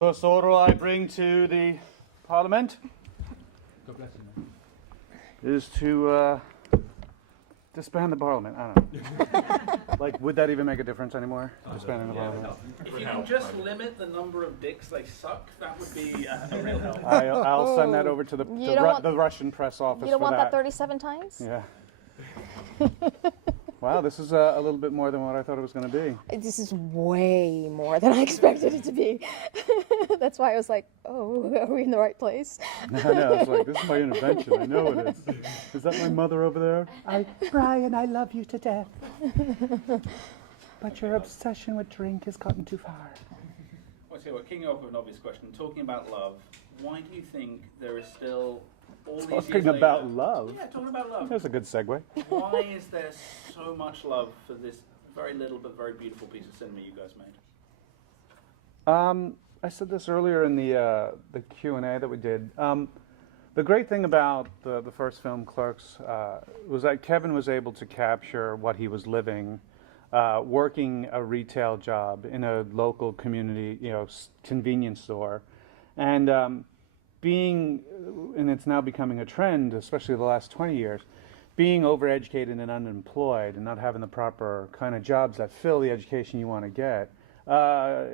First order I bring to the Parliament is to disband the Parliament. I don't know. Like, would that even make a difference anymore? Disbanding the Parliament? If you can just limit the number of dicks they suck, that would be a real help. I'll send that over to the Russian press office. You don't want that 37 times? Yeah. Wow, this is a little bit more than what I thought it was going to be. This is way more than I expected it to be. That's why I was like, oh, are we in the right place? I know, it's like, this is my intervention. I know it is. Is that my mother over there? Brian, I love you to death. But your obsession with drink has gotten too far. Okay, well, kicking off with an obvious question. Talking about love, why do you think there is still all these years Talking later, about love? Yeah, talking about love. That's a good segue. Why is there so much love for this very little but very beautiful piece of cinema you guys made? I said this earlier in the Q&A that we did. The great thing about the first film, Clerks, was that Kevin was able to capture what he was living, working a retail job in a local community, convenience store, and being, and it's now becoming a trend, especially the last 20 years, being overeducated and unemployed and not having the proper kind of jobs that fill the education you want to get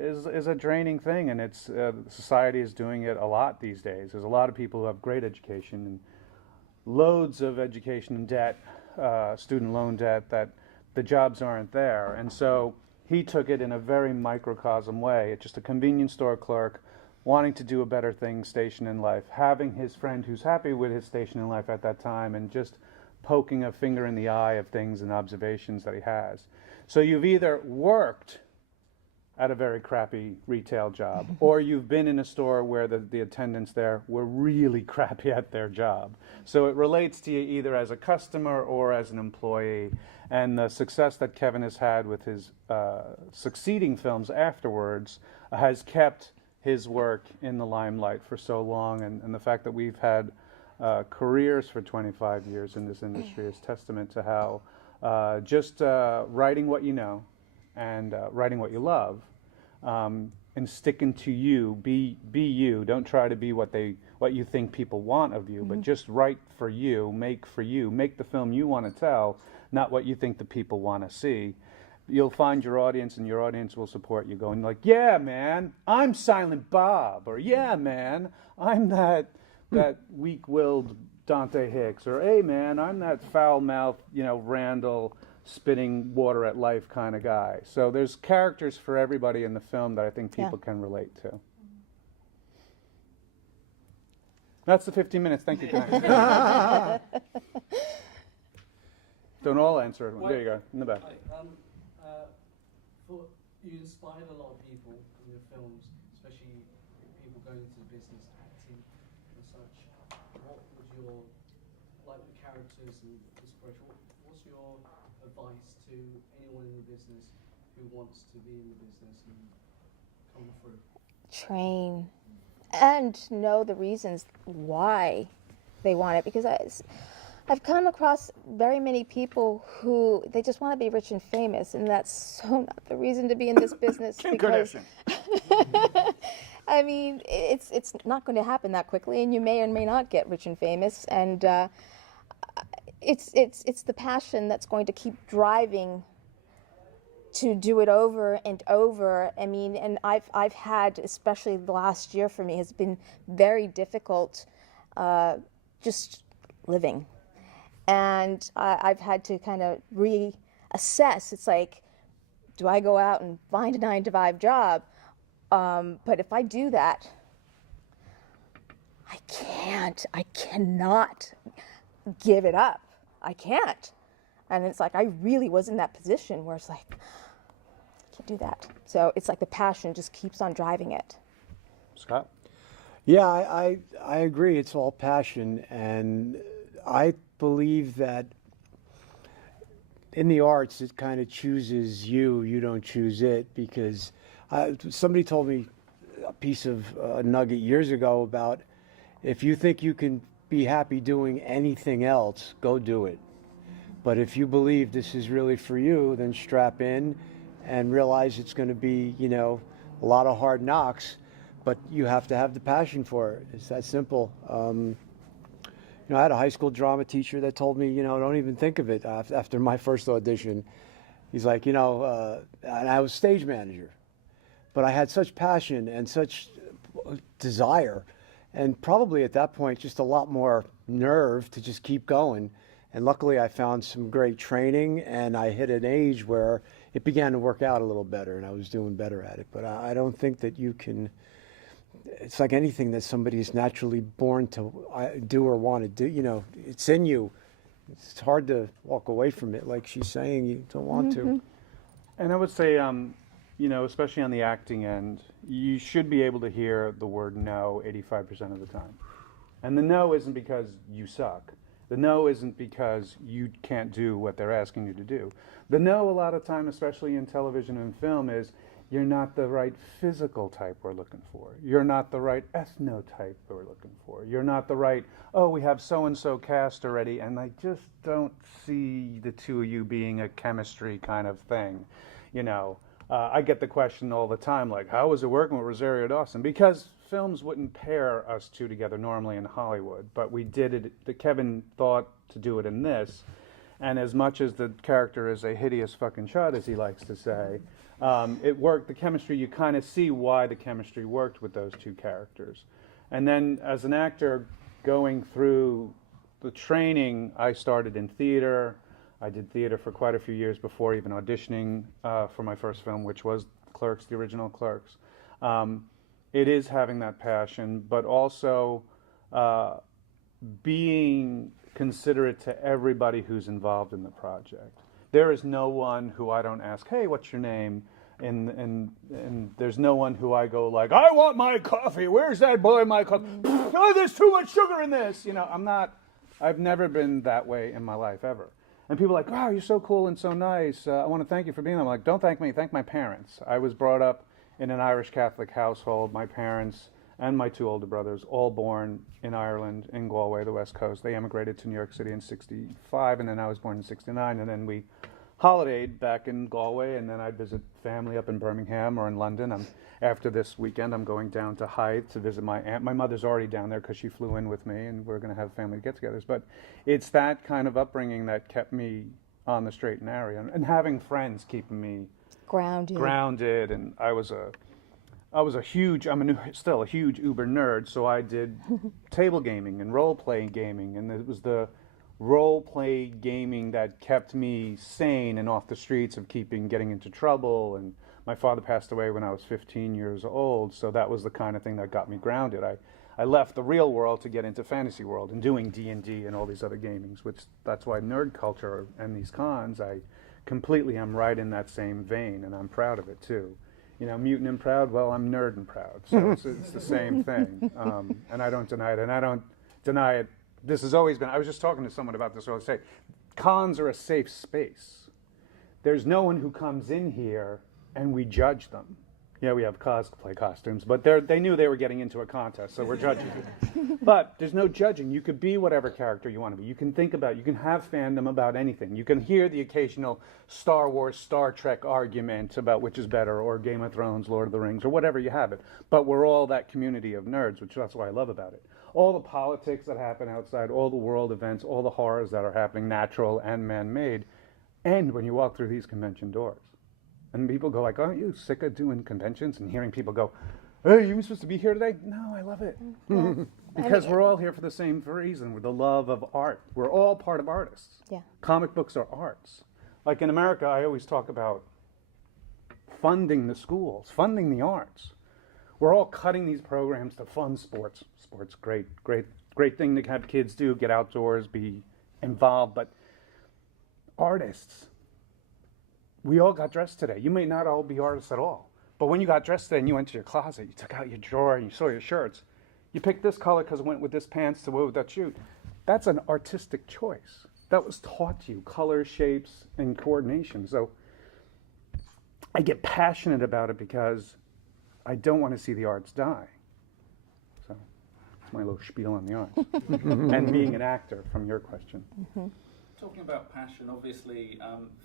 is a draining thing, and it's society is doing it a lot these days. There's a lot of people who have great education and loads of education and debt, student loan debt, that the jobs aren't there. And so he took it in a very microcosm way. It's just a convenience store clerk wanting to do a better thing, station in life, having his friend who's happy with his station in life at that time, and just poking a finger in the eye of things and observations that he has. So you've either worked at a very crappy retail job, or you've been in a store where the attendants there were really crappy at their job. So it relates to you either as a customer or as an employee. And the success that Kevin has had with his succeeding films afterwards has kept his work in the limelight for so long, and the fact that we've had careers for 25 years in this industry is testament to how just writing what you know and writing what you love, and sticking to you, be you. Don't try to be what you think people want of you, but just write for you, make the film you want to tell, not what you think the people want to see. You'll find your audience, and your audience will support you, going like, yeah, man, I'm Silent Bob, or yeah, man, I'm that weak-willed Dante Hicks, or hey, man, I'm that foul-mouthed, Randall spitting water at life kind of guy. So there's characters for everybody in the film that I think people can relate to. That's the 15 minutes. Thank you, guys. Don't all answer. There you go, in the back. You inspired a lot of people in your films, especially people going into the business, acting and such. What would your, like the characters and inspiration, what's your advice to anyone in the business who wants to be in the business and come through? Train and know the reasons why they want it, because I've come across very many people who they just want to be rich and famous, and that's so not the reason to be in this business. Kim Kardashian. I mean, it's not going to happen that quickly, and you may or may not get rich and famous. And it's the passion that's going to keep driving to do it over and over. I mean, and I've had, especially the last year for me, has been very difficult, just living. And I've had to kind of reassess. It's like, do I go out and find a 9-to-5 job? But if I do that, I cannot give it up. I can't. And it's like, I really was in that position where it's like, I can't do that. So it's like the passion just keeps on driving it. Scott? Yeah, I agree. It's all passion, and I believe that in the arts it kind of chooses you. You don't choose it, because somebody told me a piece of nugget years ago about, if you think you can be happy doing anything else, go do it. But if you believe this is really for you, then strap in and realize it's going to be, a lot of hard knocks. but you have to have the passion for it. It's that simple. I had a high school drama teacher that told me, don't even think of it after my first audition. He's like, and I was stage manager, but I had such passion and such desire, and probably at that point just a lot more nerve to just keep going. And luckily I found some great training, and I hit an age where it began to work out a little better, and I was doing better at it. But I don't think that you can, it's like anything that somebody is naturally born to do or want to do. It's in you. It's hard to walk away from it. Like she's saying, you don't want to. And I would say, especially on the acting end, you should be able to hear the word no 85% of the time. And the no isn't because you suck. The no isn't because you can't do what they're asking you to do. The no, a lot of time, especially in television and film, is you're not the right physical type we're looking for. You're not the right ethnotype we're looking for. You're not the right, we have so-and-so cast already, and I just don't see the two of you being a chemistry kind of thing. I get the question all the time, like, how was it working with Rosario Dawson? Because films wouldn't pair us two together normally in Hollywood, but we did it. Kevin thought to do it in this, and as much as the character is a hideous fucking chud, as he likes to say, it worked. The chemistry, you kind of see why the chemistry worked with those two characters. And then as an actor going through the training, I started in theater. I did theater for quite a few years before even auditioning for my first film, which was Clerks, the original Clerks. It is having that passion, but also being considerate to everybody who's involved in the project. There is no one who I don't ask, hey, what's your name? And there's no one who I go like, I want my coffee. Where's that boy, my coffee? Oh, there's too much sugar in this. I've never been that way in my life ever. And people are like, wow, you're so cool and so nice. I want to thank you for being there. I'm like, don't thank me, thank my parents. I was brought up in an Irish Catholic household. My parents and my two older brothers, all born in Ireland, in Galway, the West Coast. They emigrated to New York City in '65, and then I was born in '69, and then we holidayed back in Galway, and then I'd visit family up in Birmingham or in London. After this weekend, I'm going down to Hythe to visit my aunt. My mother's already down there because she flew in with me, and we're going to have family get-togethers. But it's that kind of upbringing that kept me on the straight and narrow, and having friends keeping me grounded. And I'm still a huge Uber nerd, so I did table gaming and role-playing gaming, and it was the role-play gaming that kept me sane and off the streets of getting into trouble. And my father passed away when I was 15 years old, so that was the kind of thing that got me grounded. I left the real world to get into fantasy world and doing D&D and all these other gamings, which that's why nerd culture and these cons, I completely am right in that same vein, and I'm proud of it too. Mutant and proud, well, I'm nerd and proud, so it's the same thing. And I don't deny it, and I don't deny it. This has always been, I was just talking to someone about this earlier. Cons are a safe space. There's no one who comes in here and we judge them. Yeah, we have cosplay costumes, but they knew they were getting into a contest, so we're judging them. But there's no judging. You could be whatever character you want to be. You can think about, you can have fandom about anything. You can hear the occasional Star Wars, Star Trek argument about which is better, or Game of Thrones, Lord of the Rings, or whatever you have it. But we're all that community of nerds, which that's what I love about it. All the politics that happen outside, all the world events, all the horrors that are happening, natural and man-made, end when you walk through these convention doors. And people go like, aren't you sick of doing conventions and hearing people go, hey, you were supposed to be here today? No, I love it. Yeah. Because we're all here for the same reason, with the love of art. We're all part of artists. Yeah. Comic books are arts. Like in America, I always talk about funding the schools, funding the arts. We're all cutting these programs to fund sports. Sports, great thing to have kids do, get outdoors, be involved. But artists, we all got dressed today. You may not all be artists at all. But when you got dressed today and you went to your closet, you took out your drawer and you saw your shirts. You picked this color because it went with this pants to go with that shoot. That's an artistic choice. That was taught to you, color, shapes, and coordination. So I get passionate about it because I don't want to see the arts die. So that's my little spiel on the arts. And being an actor, from your question. Talking talking about passion, obviously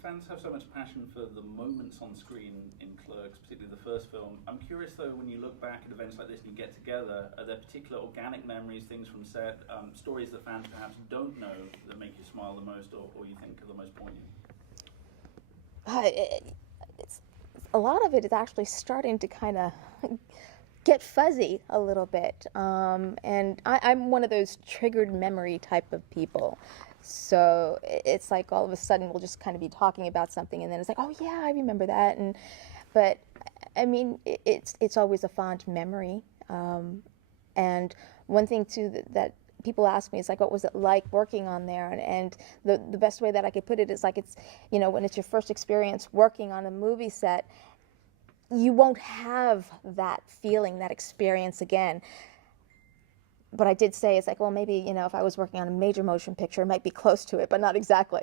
fans have so much passion for the moments on screen in Clerks, particularly the first film. I'm curious though, when you look back at events like this and you get together, are there particular organic memories, things from set, stories that fans perhaps don't know that make you smile the most or you think are the most poignant? A lot of it is actually starting to kind of get fuzzy a little bit. And I'm one of those triggered memory type of people. So it's like all of a sudden we'll just kind of be talking about something and then it's like, oh yeah, I remember that. But I mean, it's always a fond memory. And one thing too that people ask me is like, what was it like working on there? And the best way that I could put it is like, it's, you know, when it's your first experience working on a movie set, you won't have that feeling, that experience again. But I did say, it's like, well, maybe, you know, if I was working on a major motion picture, it might be close to it, but not exactly.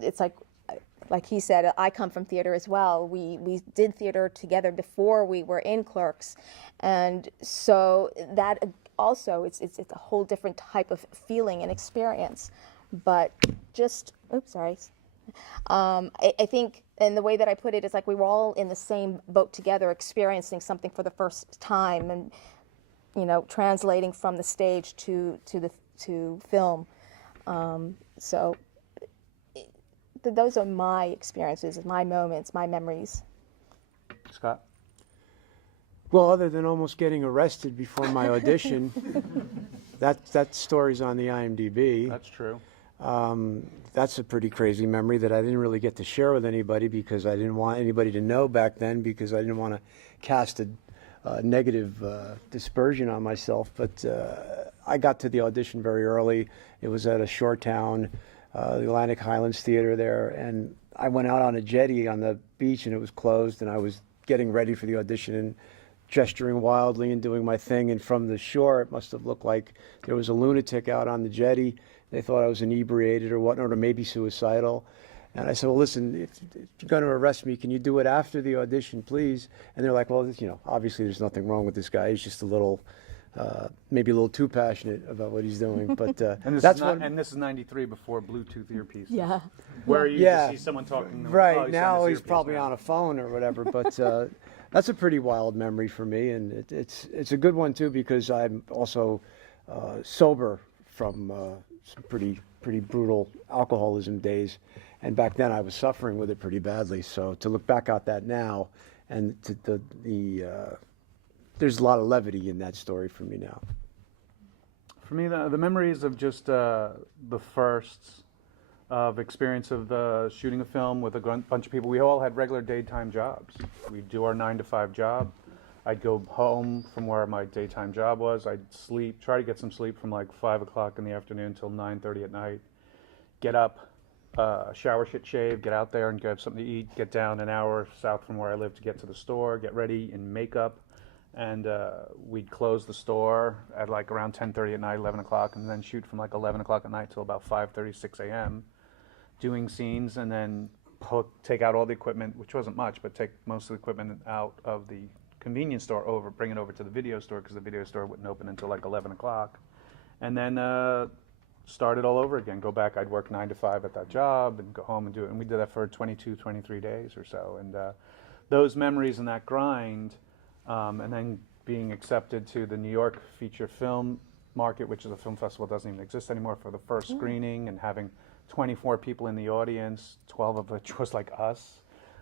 It's like he said, I come from theater as well. We did theater together before we were in Clerks. And so that also, it's a whole different type of feeling and experience. But just, oops, sorry. I think, and the way that I put it is like we were all in the same boat together, experiencing something for the first time, and you know, translating from the stage to film. So those are my experiences, my moments, my memories. Scott? Well, other than almost getting arrested before my audition, that story's on the IMDb. That's true. That's a pretty crazy memory that I didn't really get to share with anybody because I didn't want anybody to know back then, because I didn't want to cast a negative dispersion on myself. But I got to the audition very early. It was at a shore town, the Atlantic Highlands Theater there, and I went out on a jetty on the beach and it was closed, and I was getting ready for the audition and gesturing wildly and doing my thing, and from the shore it must have looked like there was a lunatic out on the jetty. They thought I was inebriated or whatnot, or maybe suicidal. And I said, well, listen, if you're going to arrest me, can you do it after the audition, please? And they're like, well, you know, obviously there's nothing wrong with this guy. He's just a little, maybe a little too passionate about what he's doing. But and this is '93 before Bluetooth earpieces. Yeah. Where you see someone talking. To him, right, oh, now he's probably on a phone or whatever. But that's a pretty wild memory for me. And it's a good one, too, because I'm also sober from some pretty brutal alcoholism days, and back then I was suffering with it pretty badly. So to look back at that now, and there's a lot of levity in that story for me now. For me, the memories of just the first of experience of shooting a film with a bunch of people. We all had regular daytime jobs. We'd do our 9-to-5 job. I'd go home from where my daytime job was. I'd sleep, try to get some sleep from like 5 o'clock in the afternoon till 9:30 at night. Get up, shower, shave, get out there and grab something to eat. Get down an hour south from where I live to get to the store. Get ready in makeup, and we'd close the store at like around 10:30 at night, 11 o'clock, and then shoot from like 11 o'clock at night till about 5:30, 6 a.m. doing scenes, and then take out all the equipment, which wasn't much, but take most of the equipment out of the convenience store bring it over to the video store, because the video store wouldn't open until like 11 o'clock. And then start it all over again. Go back, I'd work 9 to 5 at that job and go home and do it. And we did that for 22, 23 days or so. And those memories and that grind, and then being accepted to the New York feature film market, which is a film festival that doesn't even exist anymore, for the first screening, and having 24 people in the audience, 12 of which was like us.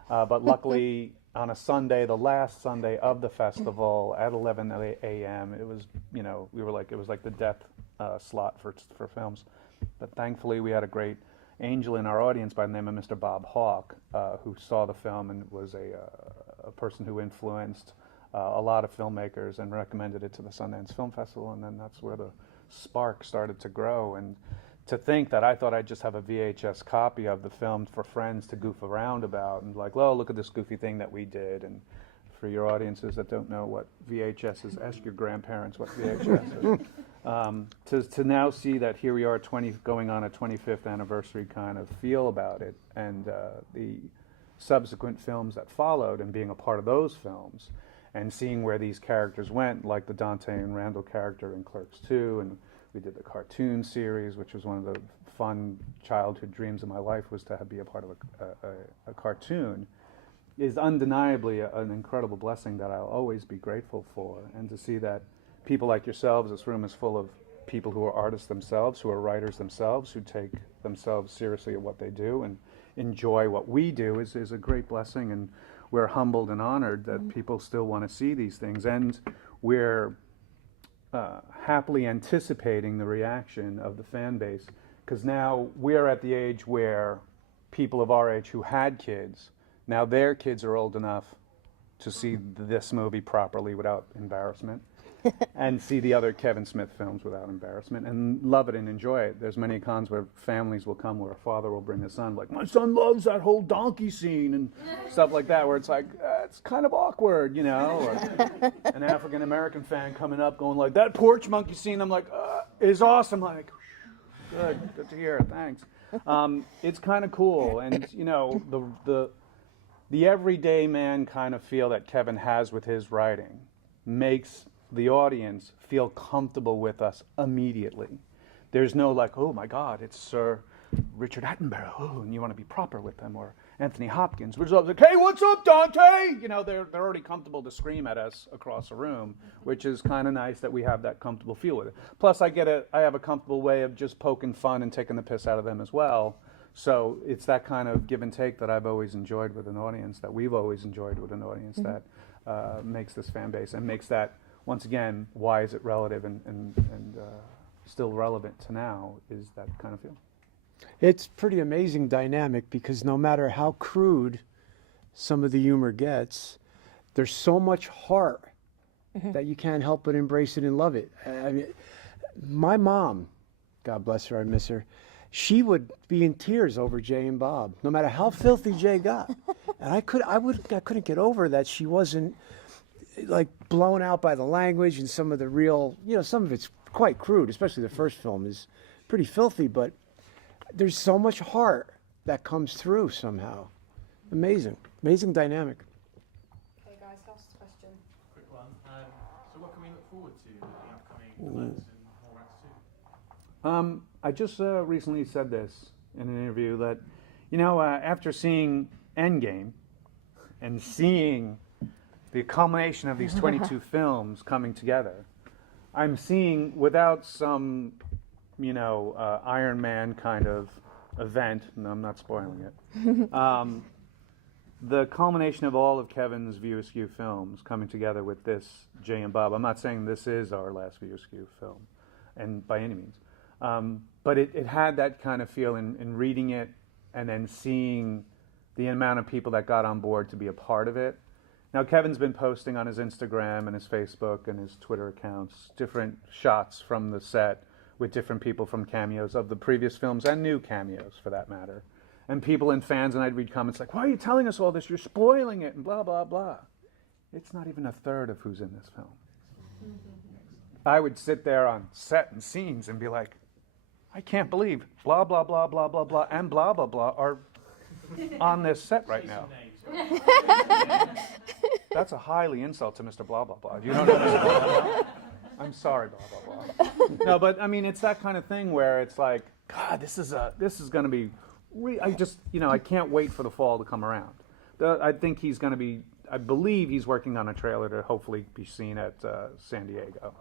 But luckily, on a Sunday, the last Sunday of the festival at 11 a.m., it was, you know, it was like the death slot for films. But thankfully, we had a great angel in our audience by the name of Mr. Bob Hawke, who saw the film and was a person who influenced a lot of filmmakers and recommended it to the Sundance Film Festival. And then that's where the spark started to grow. And to think that I thought I'd just have a VHS copy of the film for friends to goof around about, and like, well, look at this goofy thing that we did. And for your audiences that don't know what VHS is, ask your grandparents what VHS is. To now see that here we are going on a 25th anniversary kind of feel about it, and the subsequent films that followed, and being a part of those films, and seeing where these characters went, like the Dante and Randall character in Clerks 2, and we did the cartoon series, which was one of the fun childhood dreams of my life was to be a part of a cartoon, is undeniably an incredible blessing that I'll always be grateful for. And to see that people like yourselves, this room is full of people who are artists themselves, who are writers themselves, who take themselves seriously at what they do and enjoy what we do is a great blessing. And we're humbled and honored that people still want to see these things. And we're happily anticipating the reaction of the fan base, because now we're at the age where people of our age who had kids, now their kids are old enough to see this movie properly without embarrassment and see the other Kevin Smith films without embarrassment and love it and enjoy it. There's many cons where families will come where a father will bring his son, like, my son loves that whole donkey scene and stuff like that, where it's like, it's kind of awkward, you know, or an African-American fan coming up going like, that porch monkey scene, I'm like, is awesome. Like, good to hear, thanks. It's kind of cool, and, you know, the everyday man kind of feel that Kevin has with his writing makes the audience feel comfortable with us immediately. There's no like, oh my God, it's Sir Richard Attenborough, and you want to be proper with them, or Anthony Hopkins, which is like, hey, what's up, Dante? You know, they're already comfortable to scream at us across a room, which is kind of nice that we have that comfortable feel with it. Plus, I have a comfortable way of just poking fun and taking the piss out of them as well. So it's that kind of give and take that I've always enjoyed with an audience, that we've always enjoyed with an audience, that makes this fan base and makes that, once again, why is it relative and still relevant to now, is that kind of feel. It's pretty amazing dynamic, because no matter how crude some of the humor gets, there's so much heart that you can't help but embrace it and love it. I mean, my mom, God bless her, I miss her, she would be in tears over Jay and Bob, no matter how filthy Jay got. And I couldn't get over that she wasn't like blown out by the language and some of the real, you know, some of it's quite crude, especially the first film is pretty filthy, but there's so much heart that comes through somehow. Amazing dynamic. Okay, guys, last question. Quick one. So what can we look forward to with the upcoming Clerks and Mallrats 2? I just recently said this in an interview that, you know, after seeing Endgame and seeing the culmination of these 22 films coming together, I'm seeing, without some, you know, Iron Man kind of event, no, I'm not spoiling it, the culmination of all of Kevin's View Askew films coming together with this Jay and Bob. I'm not saying this is our last View Askew film, and by any means. But it had that kind of feel in reading it and then seeing the amount of people that got on board to be a part of it. Now, Kevin's been posting on his Instagram and his Facebook and his Twitter accounts different shots from the set with different people from cameos of the previous films and new cameos, for that matter. And people and fans, and I'd read comments like, why are you telling us all this? You're spoiling it, and blah, blah, blah. It's not even a third of who's in this film. I would sit there on set and scenes and be like, I can't believe blah, blah, blah, blah, blah, blah, and blah, blah, blah are on this set right now. That's a highly insult to Mr. Blah, blah, blah. You don't know. I'm sorry, blah, blah, blah. No, but I mean, it's that kind of thing where it's like, God, this is going to be, I can't wait for the fall to come around. I think he's going to be, I believe he's working on a trailer to hopefully be seen at San Diego.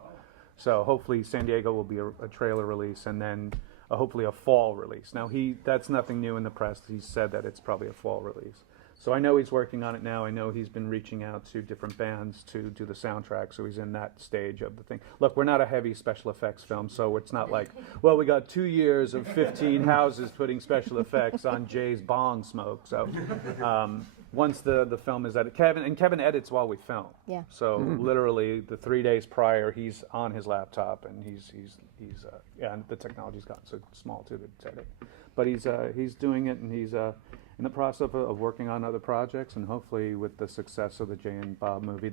So hopefully San Diego will be a trailer release, and then hopefully a fall release. Now, that's nothing new in the press. He said that it's probably a fall release. So I know he's working on it now. I know he's been reaching out to different bands to do the soundtrack, so he's in that stage of the thing. Look, we're not a heavy special effects film, so it's not like, well, we got 2 years of 15 houses putting special effects on Jay's bong smoke. So once the film is edited, Kevin edits while we film. Yeah. So literally the 3 days prior, he's on his laptop, and he's and the technology's gotten so small too to edit. But he's doing it, and he's in the process of working on other projects, and hopefully with the success of the Jay and Bob movie,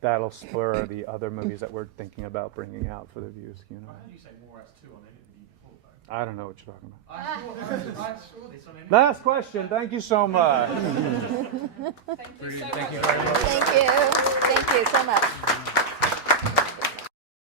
that'll spur the other movies that we're thinking about bringing out for the views. You know. Why did you say Mallrats 2 on interview before, though? I don't know what you're talking about. I saw this on interview. Last question. Thank you so much. Thank you so much. Thank you very much. Thank you so much.